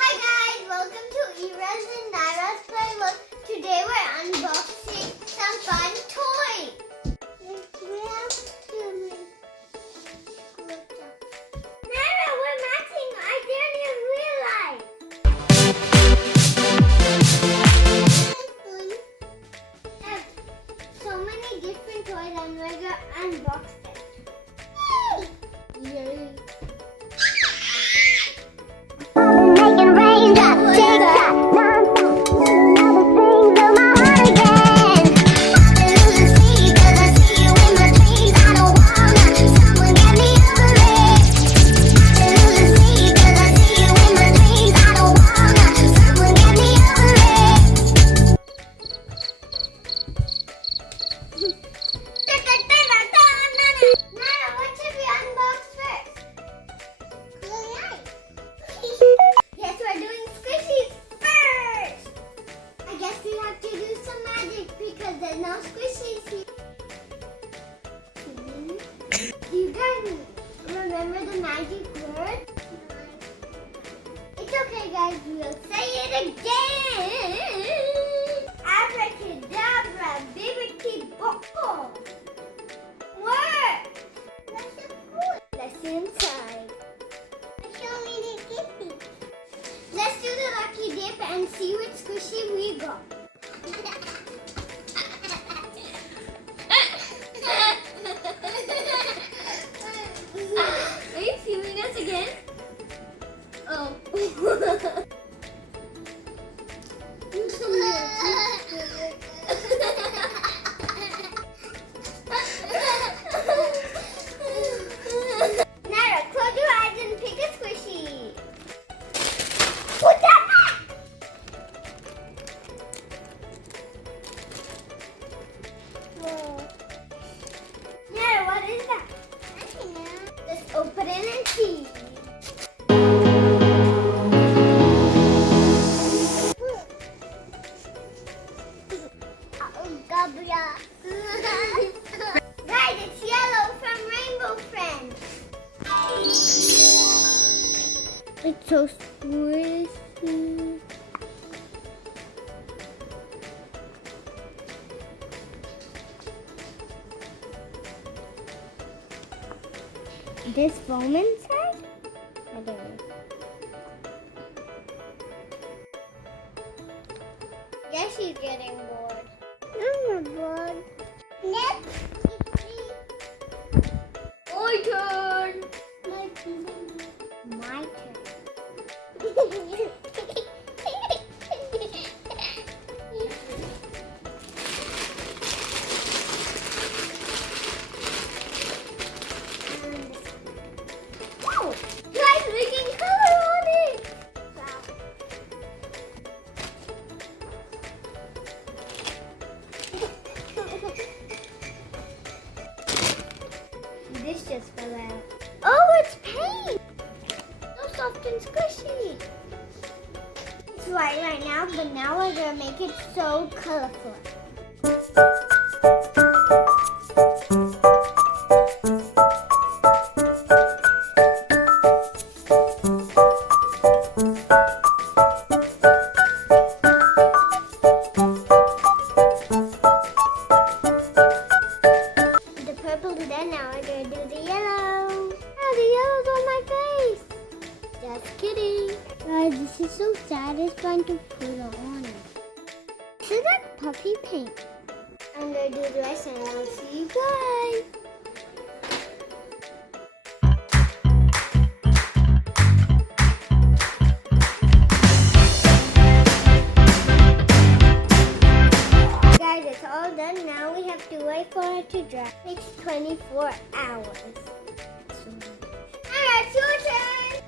Hi guys, welcome to Era's and Naira's Playbook. Today we're unboxing some fun toys. Naira, we're matching. I didn't even realize. I have so many different toys and we're going to unbox them. Yay! Yay! Making raindrops, tick-tock, non-stop. You know the strings of my heart again. Losing sleep 'cause I see you in my dreams. I don't wanna, someone get me over it. Losing sleep 'cause I see you in my dreams. I don't wanna, someone get me over it. Naira, what should we unbox first? Yes, we're doing squishies first. I guess we have to do some magic because there's no squishies here. Do you guys remember the magic word? It's okay, guys. We'll say it again. Abracadabra, bibbidi bobble. Word. Let's see inside. Let's do the lucky dip and see which squishy we got. Are you filming us again? Oh. Naira, close your eyes and pick a squishy. Put that back! Whoa. Naira, what is that? I don't know. Let's open it and see. Guys, it's yellow from Rainbow Friends. It's so squishy. This foam inside? I don't know. Yes, she's getting bored. I'm not bored. Next. My turn. My turn. Oh, guys, we can color on it. This just fell out. Oh, it's paint. So soft and squishy. It's white right now, but now we're gonna make it so colorful. The purple is done, now we're gonna do the yellow. Oh, the yellow's on my face. Just kidding. Guys, this is so satisfying to put on. This is like puffy paint. I'm gonna do the rest and I'll see you guys. Guys, it's all done. Now we have to wait for it to dry. It takes 24 hours. Alright, it's your turn.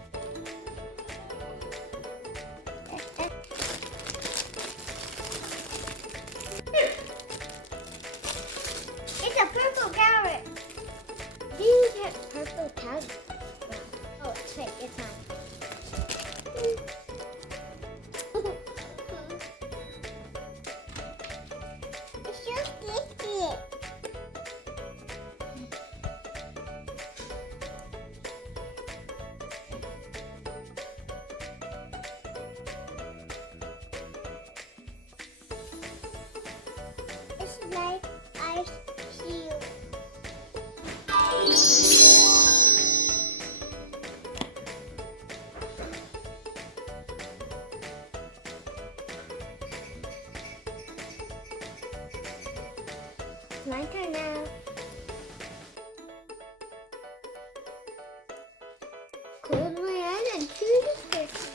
It's a purple carrot. These have purple carrots. Oh, it's fake. It's not. It's so sticky. like ice shield. My turn now. Close my eyes and choose a squishy.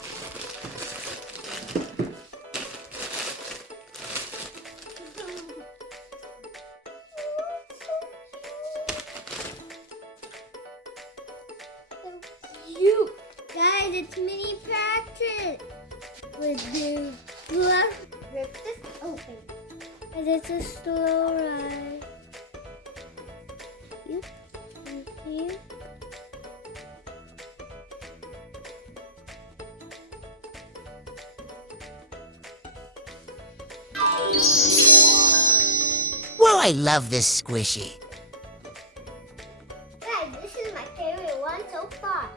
You guys, it's mini practice. Let's do rip this open. And it's a slow ride. You. Well, I love this squishy. Guys, this is my favorite one so far.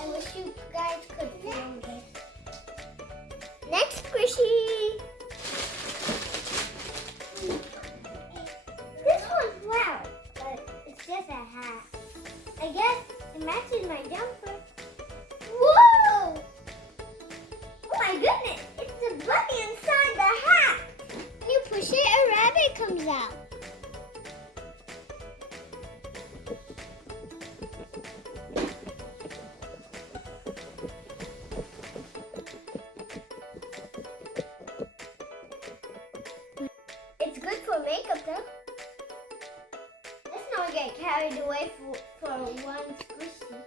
I wish you guys could film this. Next squishy. This one's loud, but it's just a hat. I guess it matches my jumper. Whoa! Oh my goodness, it's a bunny inside the hat. When you push it, a rabbit comes out. It's good for makeup though. Let's not get carried away for one squishy.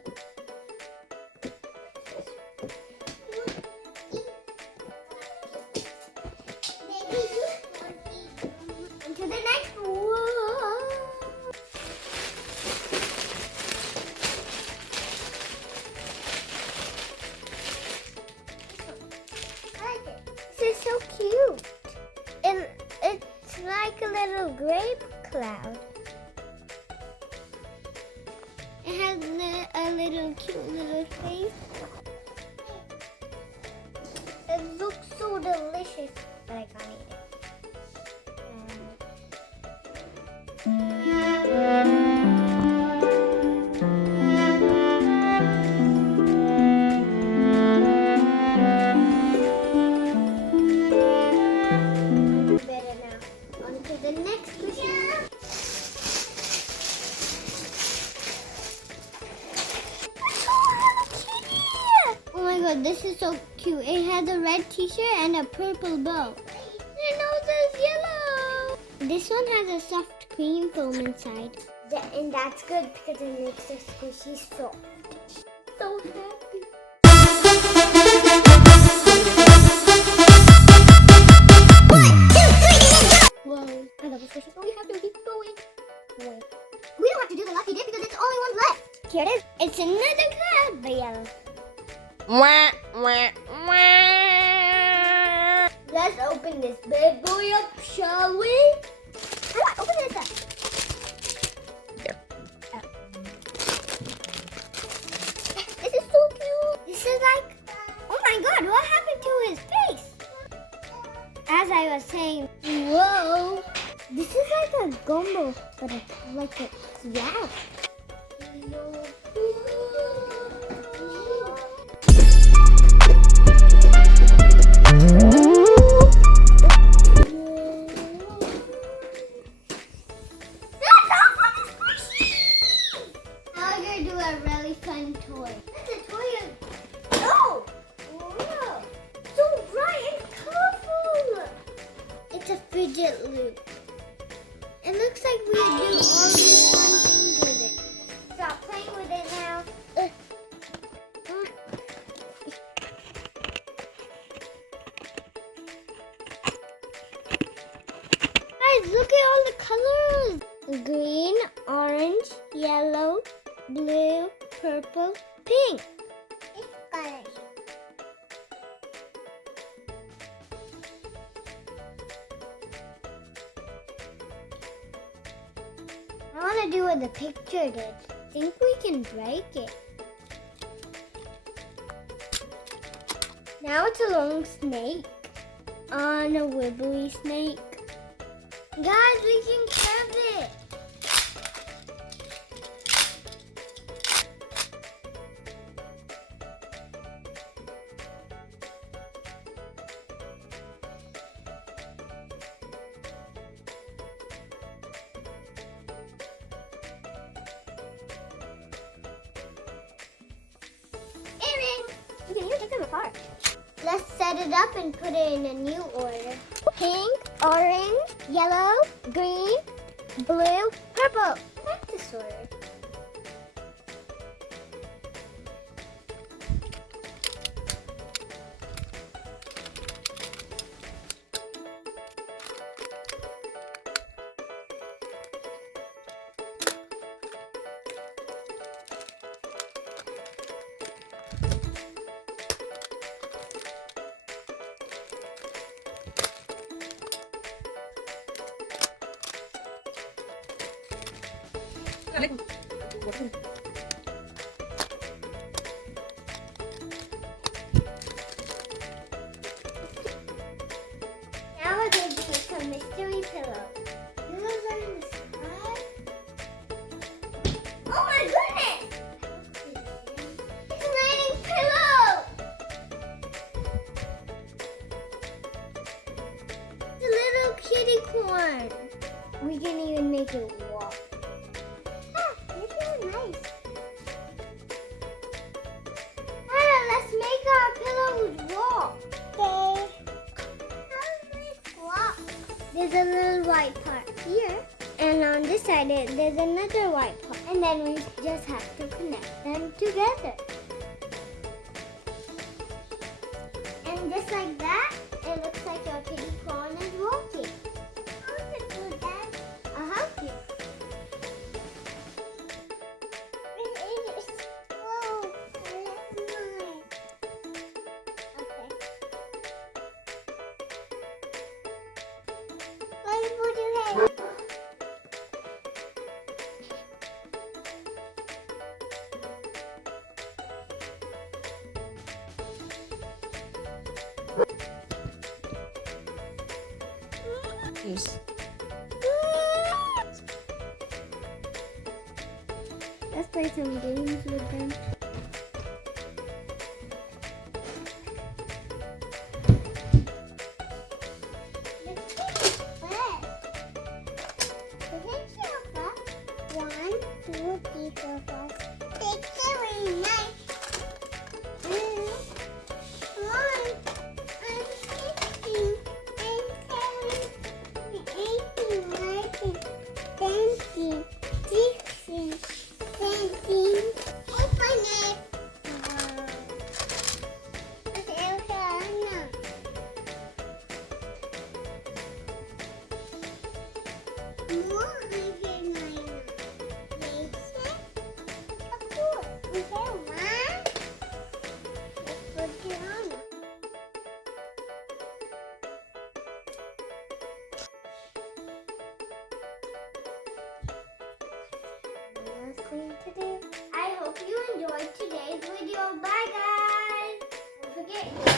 Into the next one. I like it. This is so cute. And it's like a little grape cloud. It has a little cute little face. It looks so delicious, but I can't eat it. Better now. On to the next squishy. Oh my god, this is so cute. It has a red t-shirt and a purple bow. Their nose is yellow. This one has a soft cream foam inside. And that's good because it makes the squishy soft. So happy. Whoa. I love this squishy. So we have to keep going. Wait. We don't have to do the lucky dip because it's the only one left. Here it is. It's another cloud, but yellow. Wah, wah, wah. Let's open this bad boy up, shall we? How do I open this up? There. Oh. This is so cute. This is like, oh my god, what happened to his face? As I was saying, whoa. This is like a gumbo, but it's like a cloud. Fidget loop. It looks like we do all these fun things with it. Stop playing with it now. Guys, look at all the colors. Green, orange, yellow, blue, purple, pink. It's colors. I want to do what the picture did. Think we can break it. Now it's a long snake on a wibbly snake. Guys, we can curve it. You can even take them apart. Let's set it up and put it in a new order. Pink, orange, yellow, green, blue, purple. I like this order. Now we're going to do some mystery pillows. You guys are in the sky? Oh my goodness! It's a raining pillow! It's a little kitty corn. We can even make it walk. Ah, it's really nice. Anna, let's make our pillows walk. Okay. There's a little white part here, and on this side there's another white part, and then we just have to connect them together. And just like that, it looks like your kitty corn is walking. How to do that? I'll help you. It is slow. I like mine. Okay. Why you put your head? Use. Let's play some games with them. One, two, three, four, five, six, seven, nine. One, and 16, and 17, 18, 19, 20, 16, 17. Open it. Okay, no. More again, of course. Okay, one. Let's put it on. Last thing to do. I hope you enjoyed today's video. Bye guys. Don't forget